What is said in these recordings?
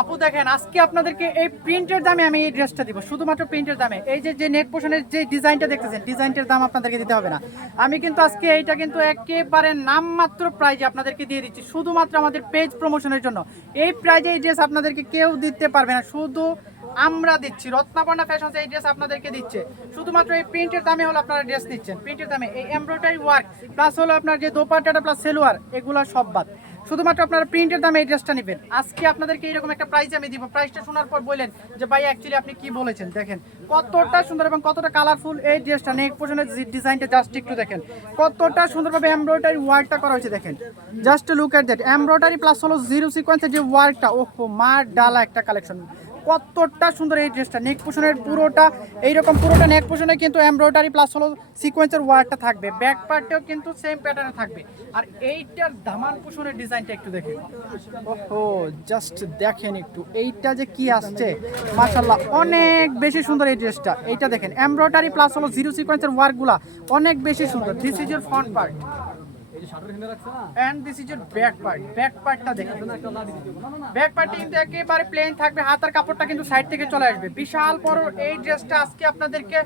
আপু দেখেন আজকে আপনাদেরকে এই প্রিন্টের দামে আমি এই ড্রেসটা দিব, শুধুমাত্র প্রিন্টের দামে। এই যে নেক পোশনের যে ডিজাইনটা দেখতেছেন, ডিজাইনটার দাম আপনাদেরকে দিতে হবে না। আমি কিন্তু আজকে এইটা কিন্তু একেবারে নামমাত্র প্রাইজে আপনাদেরকে দিয়ে দিচ্ছি, শুধুমাত্র আমাদের পেজ প্রমোশনের জন্য। এই প্রাইজে এই ড্রেস আপনাদেরকে কেউ দিতে পারবে না, শুধু আমরা দিচ্ছি। রত্নাপর্ণা ফ্যাশন এই ড্রেস আপনাদেরকে দিচ্ছে শুধুমাত্র এই প্রিন্টের দামে। হলো আপনারা ড্রেস নিচ্ছেন প্রিন্টের দামে, এই এমব্রয়ডারি ওয়ার্ক প্লাস হলো আপনার যে দোপাট্টাটা প্লাস সেলোয়ার, এগুলো সব বাদ। শুধুমাত্র আপনারা প্রিন্টের দামে এই ড্রেসটা নেবেন। আজকে আপনাদেরকে এইরকম একটা প্রাইস আমি দিব। প্রাইসটা শোনার পর বললেন যে ভাই অ্যাকচুয়ালি আপনি কি বলেছেন। দেখেন কতটা সুন্দর এবং কতটা কালারফুল এই ড্রেসটা। নেক পোর্শনের ডিজাইনটা জাস্ট একটু দেখেন, কতটা সুন্দরভাবে এমব্রয়ডারি ওয়ার্কটা করা হয়েছে। দেখেন just look at that, embroidery plus হলো জিরো সিকোয়েন্সের যে ওয়ার্কটা, ওহো মার ডালা একটা কালেকশন। কতটা সুন্দর এই ড্রেসটা। নেক পোর্শনের পুরোটা এইরকম, পুরোটা নেক পোর্শনে কিন্তু এমব্রয়ডারি প্লাস হলো সিকোয়েন্সের ওয়ার্কটা থাকবে, ব্যাক পার্টেও কিন্তু সেম প্যাটার্নে থাকবে। আর এইটার দামান পোর্শনের ডিজাইনটা একটু দেখেন, ওহো জাস্ট দেখেন একটু এইটা যে কি আসছে, মাশাআল্লাহ অনেক বেশি সুন্দর এই ড্রেসটা। এইটা দেখেন এমব্রয়ডারি প্লাস হলো জিরো সিকোয়েন্সের ওয়ার্কগুলা অনেক বেশি সুন্দর। This is your front part and this is your back part. Back পার্টটা দেখেন, ব্যাক পার্টটা কিন্তু একেবারে প্লেন থাকবে, হাতার কাপড়টা কিন্তু সাইড থেকে চলে আসবে। বিশাল বড় এই ড্রেসটা আজকে আপনাদেরকে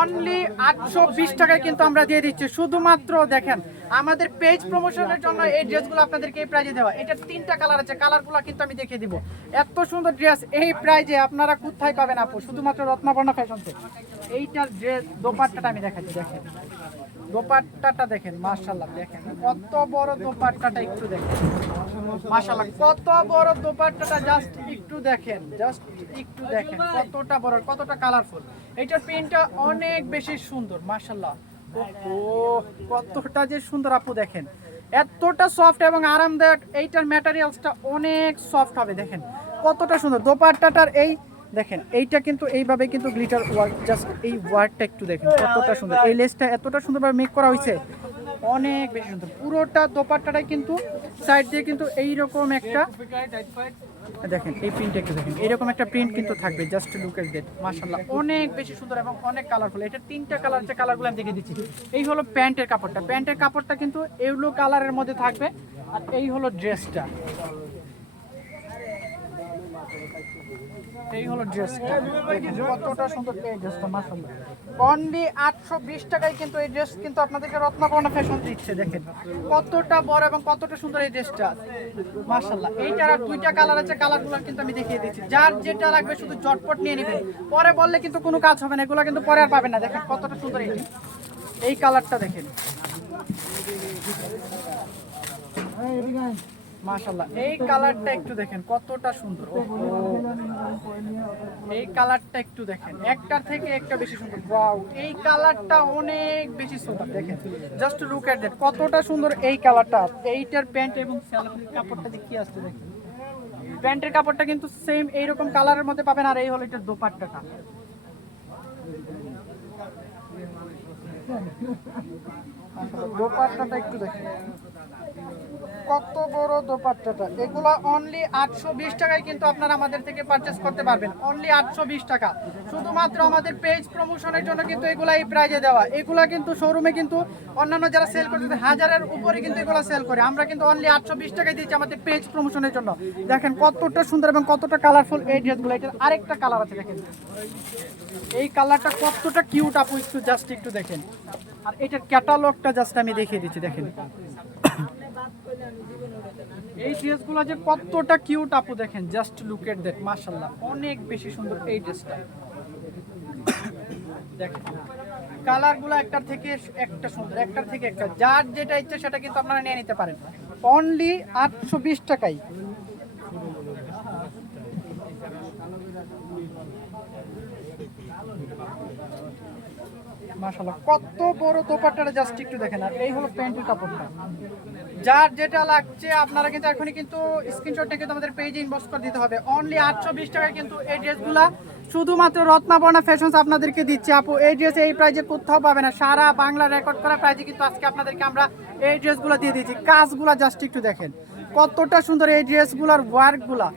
অনলি 820 টাকায় কিন্তু আমরা দিয়ে দিচ্ছি। শুধুমাত্র দেখেন আমাদের পেজ প্রমোশনের জন্য এই ড্রেসগুলো আপনাদেরকে এই প্রাইজে দেওয়া। এটা 3টা কালার আছে, কালারগুলো কিন্তু আমি দেখিয়ে দিব। এত সুন্দর ড্রেস এই প্রাইজে আপনারা কোথায় পাবেন আপু? শুধুমাত্র রত্নাপর্ণা ফ্যাশনসে। এইটার ড্রেস দোপাট্টাটা আমি দেখাচ্ছি, দেখেন দোপাট্টাটা দেখেন, মাশাআল্লাহ দেখেন কত বড় দোপাট্টাটা, একটু দেখেন মাশাআল্লাহ কত বড় দোপাট্টাটা, জাস্ট একটু দেখেন, জাস্ট একটু দেখেন কতটা বড়, কতটা কালারফুল। এইটার প্রিন্টটা অনেক বেশি সুন্দর মাশাআল্লাহ। ও কতটা যে সুন্দর আপু, দেখেন এতটা সফট এবং আরামদায়ক। এইটার ম্যাটেরিয়ালসটা অনেক সফট হবে, দেখেন কতটা সুন্দর দোপাট্টাটার। এই দেখেন এইটা কিন্তু এইভাবে কিন্তু গ্লিটার ওয়ার্ক, জাস্ট এই ওয়ার্কটা একটু দেখেন কতটা সুন্দর। এই লেসটা এতটা সুন্দরভাবে মেক করা হয়েছে, অনেক বেশি সুন্দর। পুরোটা দোপাট্টাটাই কিন্তু সাইড দিয়ে কিন্তু এইরকম একটা, দেখেন এই প্রিন্টটা একটু দেখেন, এইরকম একটা প্রিন্ট কিন্তু থাকবে। জাস্ট লুক এট দ্যাট, মাশাআল্লাহ অনেক বেশি সুন্দর এবং অনেক কালারফুল। এটা 3টা কালার আছে, কালারগুলো আমি দেখিয়ে দিচ্ছি। এই হলো প্যান্টের কাপড়টা, প্যান্টের কাপড়টা কিন্তু ইয়েলো কালারের মধ্যে থাকবে। আর এই হলো ড্রেসটা, এই হলো ড্রেসটা, দেখেন কতটা সুন্দর এই ড্রেসটা মাশাআল্লাহ। অনলি 820 টাকায় কিন্তু এই ড্রেস কিন্তু আপনাদেরকে রত্নাপর্ণা ফ্যাশন দিচ্ছে। দেখেন কতটা বড় এবং কতটা সুন্দর এই ড্রেসটা মাশাআল্লাহ। এইটার আর 2টা কালার আছে, কালারগুলো কিন্তু আমি দেখিয়ে দিচ্ছি। যার যেটা লাগবে শুধু ঝটপট নিয়ে নেবেন, পরে বললে কিন্তু কোনো কাজ হবে না, এগুলো কিন্তু পরে আর পাবেন না। দেখেন কতটা সুন্দর এই কালারটা দেখেন মাশাআল্লাহ। এই কালারটা একটু দেখেন কতটা সুন্দর, এই কালারটা একটু দেখেন, একটার থেকে একটা বেশি সুন্দর। ওয়াও এই কালারটা অনেক বেশি সুন্দর, দেখেন জাস্ট লুক এট দ্যাট কতটা সুন্দর এই কালারটা। এইটার প্যান্ট এবং স্যালোয়ারের কাপড়টা দেখি আসতে, দেখেন প্যান্টের কাপড়টা কিন্তু সেম এইরকম কালারের মধ্যে পাবেন। আর এই হলো এটার দোপাট্টাটা, দোপাট্টাটা একটু দেখেন কত বড় দোপাট্টাটা। এগুলো অনলি 820 টাকায় কিন্তু আপনারা আমাদের থেকে পারচেস করতে পারবেন, অনলি 820 টাকা। শুধুমাত্র আমাদের পেজ প্রমোশনের জন্য কিন্তু এগুলা এই প্রাইজে দেওয়া। এগুলা কিন্তু শোরুমে কিন্তু অন্যান্য যারা সেল করতে 1000-এর উপরে কিন্তু এগুলো সেল করে, আমরা কিন্তু অনলি 820 টাকায় দিচ্ছি আমাদের পেজ প্রমোশনের জন্য। দেখেন কতটা সুন্দর এবং কতটা কালারফুল এই ড্রেসগুলো। এটার আরেকটা কালার আছে, দেখেন এই কালারটা কতটা কিউট আপু, একটু জাস্ট একটু দেখেন। আর এটার ক্যাটালগটা জাস্ট আমি দেখিয়ে দিচ্ছি, দেখেন এই ড্রেসগুলো যে কতটা কিউট আপু, দেখেন জাস্ট লুক এট দ্যাট মাশাআল্লাহ অনেক বেশি সুন্দর এই ড্রেসটা। দেখেন কালারগুলো একটার থেকে একটা সুন্দর, একটার থেকে একটা, যার যেটা ইচ্ছে সেটা কিন্তু আপনারা নিয়ে নিতে পারেন অনলি 820 টাকায়। মাশাআল্লাহ কত বড় দোপাট্টাটা, জাস্ট একটু দেখেন। আর এই হলো প্যান্টের কাপড়টা, যার যেটা লাগছে আপনারা কিন্তু এখনই কিন্তু স্ক্রিনশট থেকে আমাদের পেজে ইনবক্স করে দিতে হবে। অনলি 820 টাকায় কিন্তু এই ড্রেসগুলা শুধুমাত্র রত্নাপর্ণা ফ্যাশনস আপনাদেরকে দিচ্ছে আপু। এই ড্রেস এই প্রাইজে কোথাও পাবে না, সারা বাংলা রেকর্ড করা প্রাইজে কিন্তু আজকে আপনাদেরকে আমরা এই ড্রেসগুলো দিয়ে দিয়েছি। কাজগুলা জাস্ট একটু দেখেন কতটা সুন্দর এই ড্রেসগুলোর ওয়ার্কগুলা।